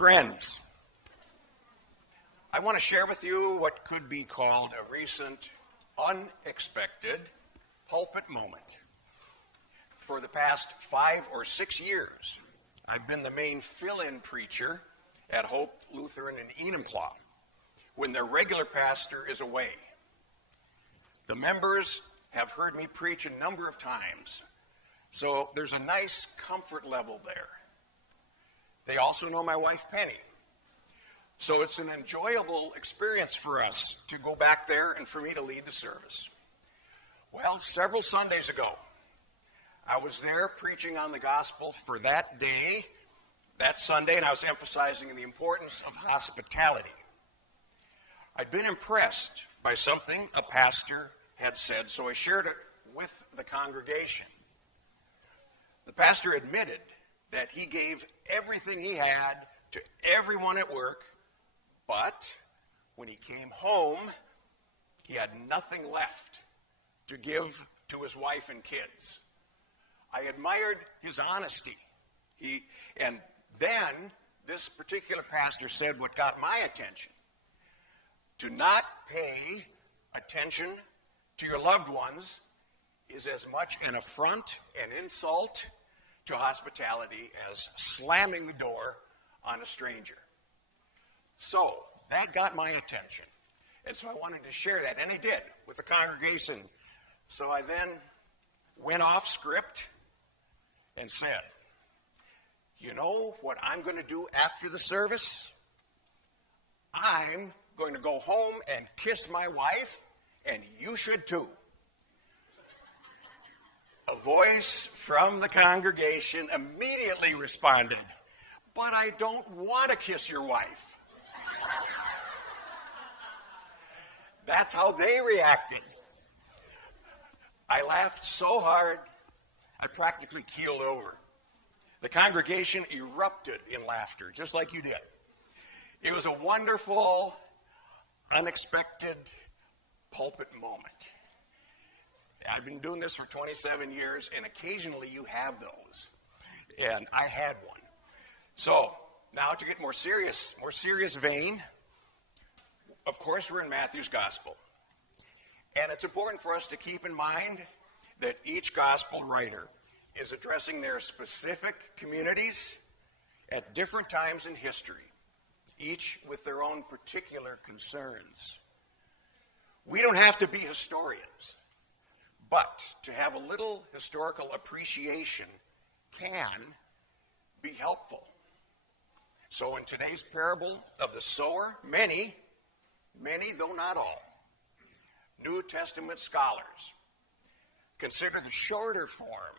Friends, I want to share with you what could be called a recent, unexpected pulpit moment. For the past 5 or 6 years, I've been the main fill-in preacher at Hope Lutheran in Enumclaw when their regular pastor is away. The members have heard me preach a number of times, so there's a nice comfort level there. They also know my wife, Penny. So it's an enjoyable experience for us to go back there and for me to lead the service. Well, several Sundays ago, I was there preaching on the gospel for that day, that Sunday, and I was emphasizing the importance of hospitality. I'd been impressed by something a pastor had said, so I shared it with the congregation. The pastor admitted that he gave everything he had to everyone at work, but when he came home, he had nothing left to give to his wife and kids. I admired his honesty. And then this particular pastor said what got my attention. To not pay attention to your loved ones is as much an affront and insult to hospitality as slamming the door on a stranger. So that got my attention. And so I wanted to share that, and I did, with the congregation. So I then went off script and said, you know what I'm going to do after the service? I'm going to go home and kiss my wife, and you should too. A voice from the congregation immediately responded, but I don't want to kiss your wife. That's how they reacted. I laughed so hard, I practically keeled over. The congregation erupted in laughter, just like you did. It was a wonderful, unexpected pulpit moment. I've been doing this for 27 years, and occasionally you have those. And I had one. So, now to get more serious vein, of course we're in Matthew's Gospel. And it's important for us to keep in mind that each Gospel writer is addressing their specific communities at different times in history, each with their own particular concerns. We don't have to be historians, but to have a little historical appreciation can be helpful. So in today's parable of the sower, many, though not all, New Testament scholars consider the shorter form,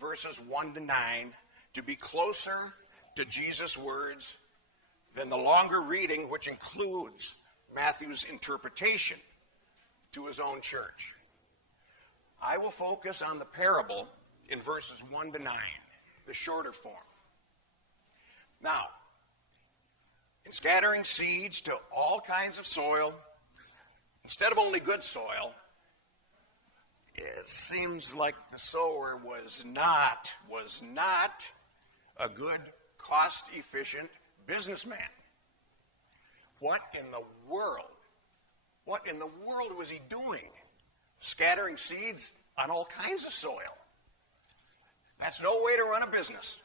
verses 1 to 9, to be closer to Jesus' words than the longer reading, which includes Matthew's interpretation to his own church. I will focus on the parable in verses 1 to 9, the shorter form. Now, in scattering seeds to all kinds of soil, instead of only good soil, it seems like the sower was not a good, cost-efficient businessman. What in the world was he doing? Scattering seeds on all kinds of soil. That's no way to run a business.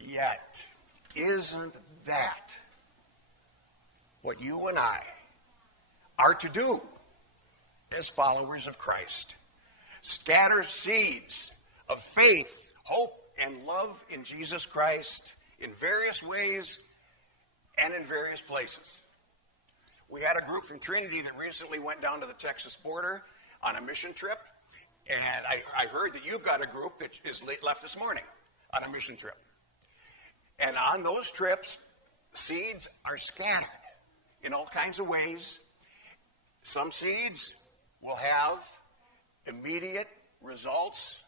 Yet, isn't that what you and I are to do as followers of Christ? Scatter seeds of faith, hope, and love in Jesus Christ in various ways and in various places. We had a group from Trinity that recently went down to the Texas border on a mission trip, and I heard that you've got a group that is left this morning on a mission trip. And on those trips, seeds are scattered in all kinds of ways. Some seeds will have immediate results.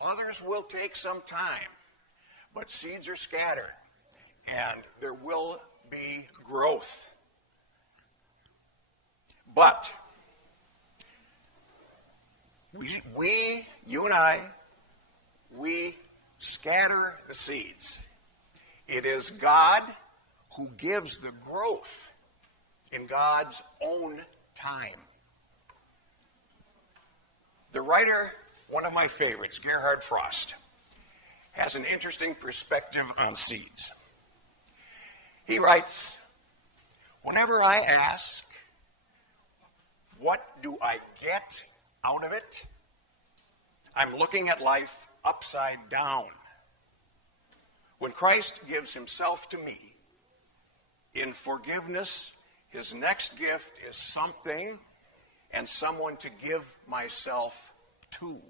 Others will take some time. But seeds are scattered, and there will be growth. But you and I, we scatter the seeds. It is God who gives the growth in God's own time. The writer, one of my favorites, Gerhard Frost, has an interesting perspective on seeds. He writes, "Whenever I ask, what do I get out of it? I'm looking at life upside down. When Christ gives himself to me in forgiveness, his next gift is something and someone to give myself to.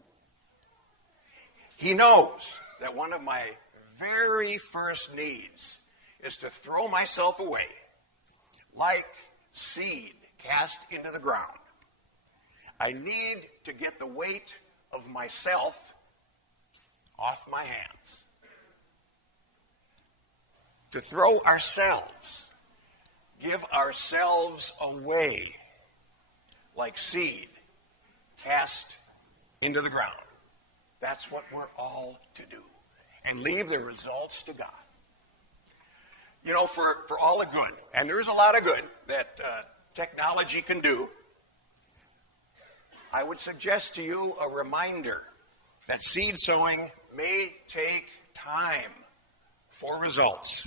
He knows that one of my very first needs is to throw myself away like seed cast into the ground. I need to get the weight of myself off my hands. To throw ourselves, give ourselves away like seed cast into the ground. That's what we're all to do. And leave the results to God." You know, for all the good, and there's a lot of good that technology can do, I would suggest to you a reminder that seed sowing may take time for results.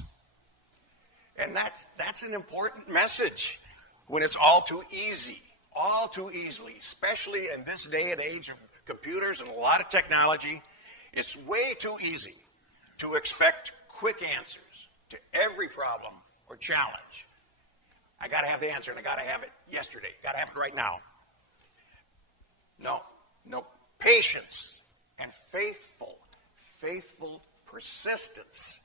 And that's an important message when it's all too easy, all too easily, especially in this day and age of computers and a lot of technology. It's way too easy to expect quick answers to every problem or challenge. I got to have the answer, and I got to have it yesterday. Got to have it right now. No. Patience and faithful persistence,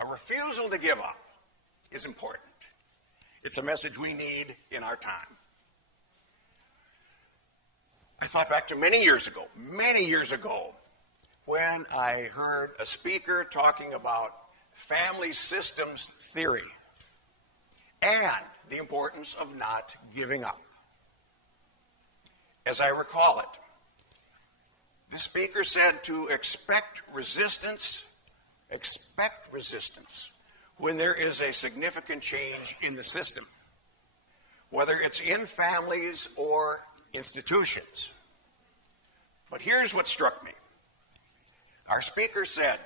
a refusal to give up, is important. It's a message we need in our time. I thought back to many years ago, when I heard a speaker talking about family systems theory and the importance of not giving up. As I recall it, the speaker said to expect resistance when there is a significant change in the system, whether it's in families or institutions. But here's what struck me. Our speaker said,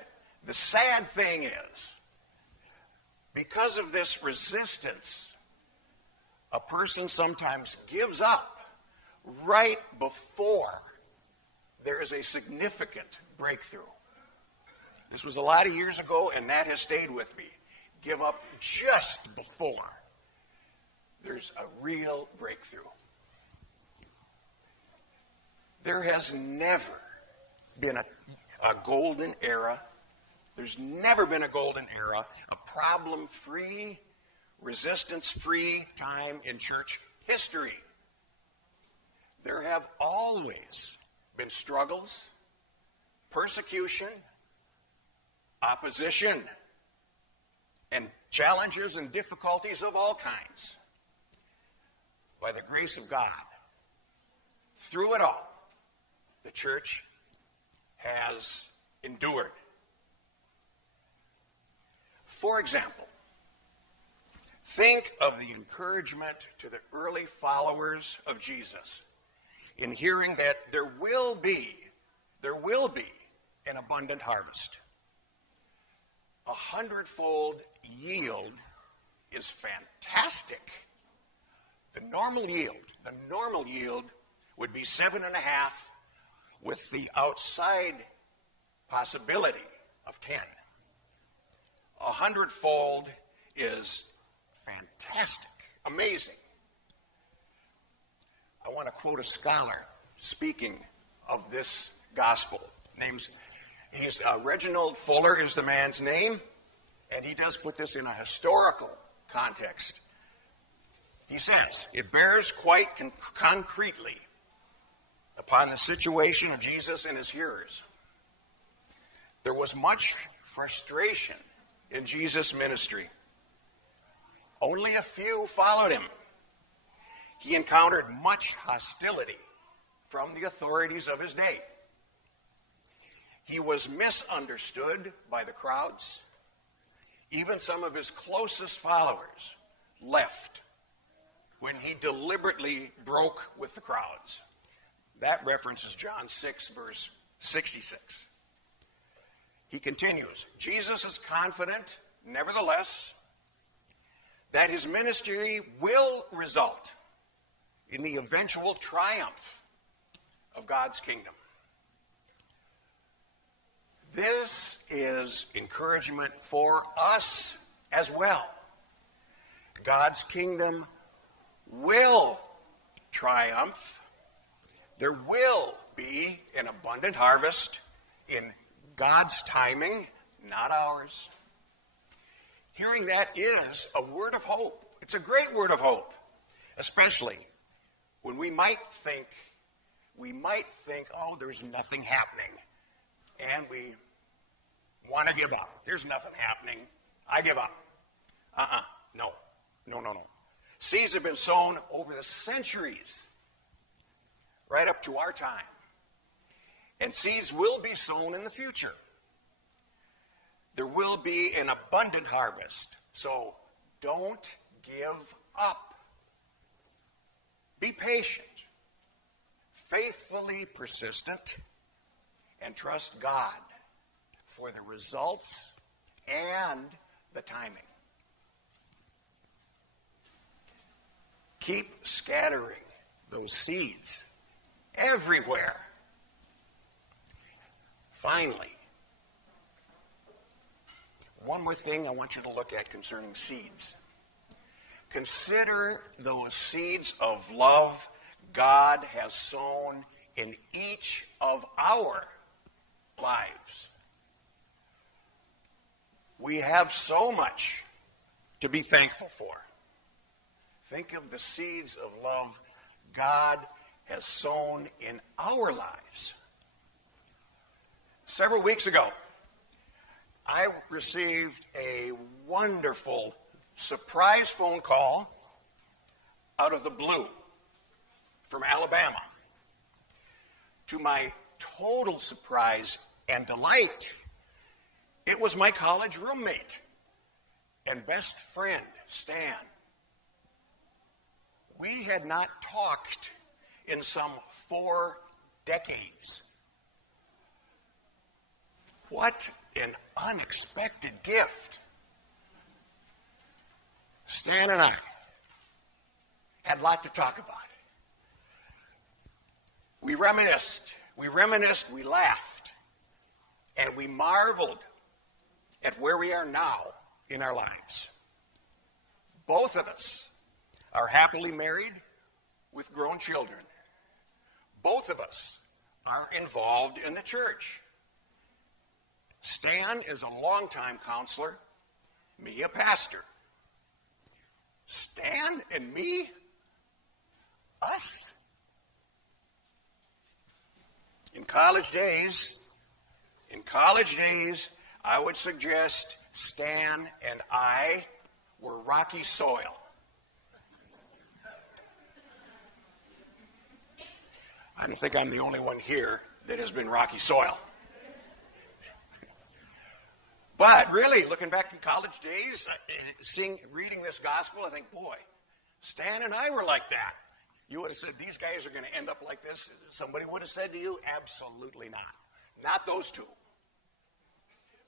the sad thing is, because of this resistance, a person sometimes gives up right before there is a significant breakthrough. This was a lot of years ago, and that has stayed with me. Give up just before there's a real breakthrough. There has never been a golden era. There's never been a golden era, a problem-free, resistance-free time in church history. There have always been struggles, persecution, opposition, and challenges and difficulties of all kinds. By the grace of God, through it all, the church has endured. For example, think of the encouragement to the early followers of Jesus in hearing that there will be an abundant harvest. 100-fold yield is fantastic. The normal yield would be 7.5, with the outside possibility of 10. 100-fold is fantastic, amazing. I want to quote a scholar speaking of this gospel. Reginald Fuller is the man's name, and he does put this in a historical context. He says, it bears quite concretely upon the situation of Jesus and his hearers. There was much frustration in Jesus' ministry. Only a few followed him. He encountered much hostility from the authorities of his day. He was misunderstood by the crowds. even some of his closest followers left when he deliberately broke with the crowds. That references John 6, verse 66. He continues, Jesus is confident, nevertheless, that his ministry will result in the eventual triumph of God's kingdom. This is encouragement for us as well. God's kingdom will triumph. There will be an abundant harvest in God's timing, not ours. Hearing that is a word of hope. It's a great word of hope, especially when we might think, oh, there's nothing happening, and we want to give up. There's nothing happening. I give up. No. Seeds have been sown over the centuries, right up to our time. And seeds will be sown in the future. There will be an abundant harvest. So don't give up. Be patient, faithfully persistent, and trust God for the results and the timing. Keep scattering those seeds everywhere. Finally, one more thing I want you to look at concerning seeds. Consider those seeds of love God has sown in each of our lives. We have so much to be thankful for. Think of the seeds of love God has sown in our lives. Several weeks ago, I received a wonderful surprise phone call out of the blue from Alabama. To my total surprise and delight, it was my college roommate and best friend, Stan. We had not talked in some 4 decades. What an unexpected gift. Stan and I had a lot to talk about. We reminisced, we laughed, and we marveled at where we are now in our lives. Both of us are happily married with grown children. Both of us are involved in the church. Stan is a longtime counselor, me a pastor. Stan and me? Us? In college days, I would suggest Stan and I were rocky soil. I don't think I'm the only one here that has been rocky soil. But really, looking back in college days, reading this gospel, I think, boy, Stan and I were like that. You would have said, these guys are going to end up like this. Somebody would have said to you, absolutely not. Not those two.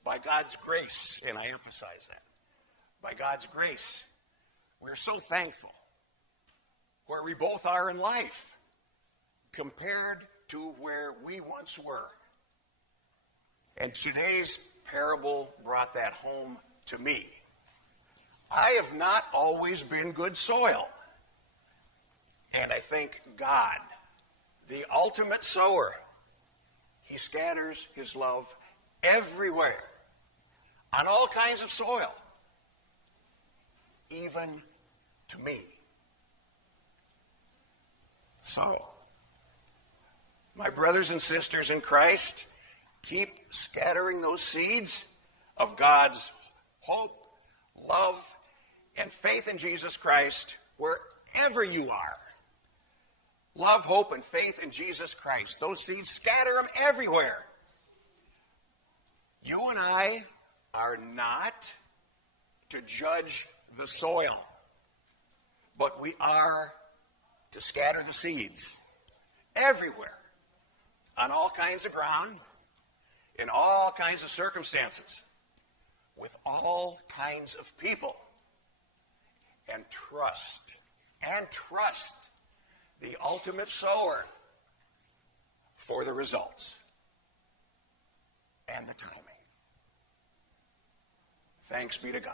By God's grace, and I emphasize that, by God's grace, we're so thankful where we both are in life compared to where we once were. And today's parable brought that home to me. I have not always been good soil. And I thank God, the ultimate sower, he scatters his love everywhere, on all kinds of soil, even to me. So, my brothers and sisters in Christ, keep scattering those seeds of God's hope, love, and faith in Jesus Christ wherever you are. Love, hope, and faith in Jesus Christ. Those seeds, scatter them everywhere. You and I are not to judge the soil, but we are to scatter the seeds everywhere, on all kinds of ground, in all kinds of circumstances, with all kinds of people, and trust the ultimate sower for the results and the timing. Thanks be to God.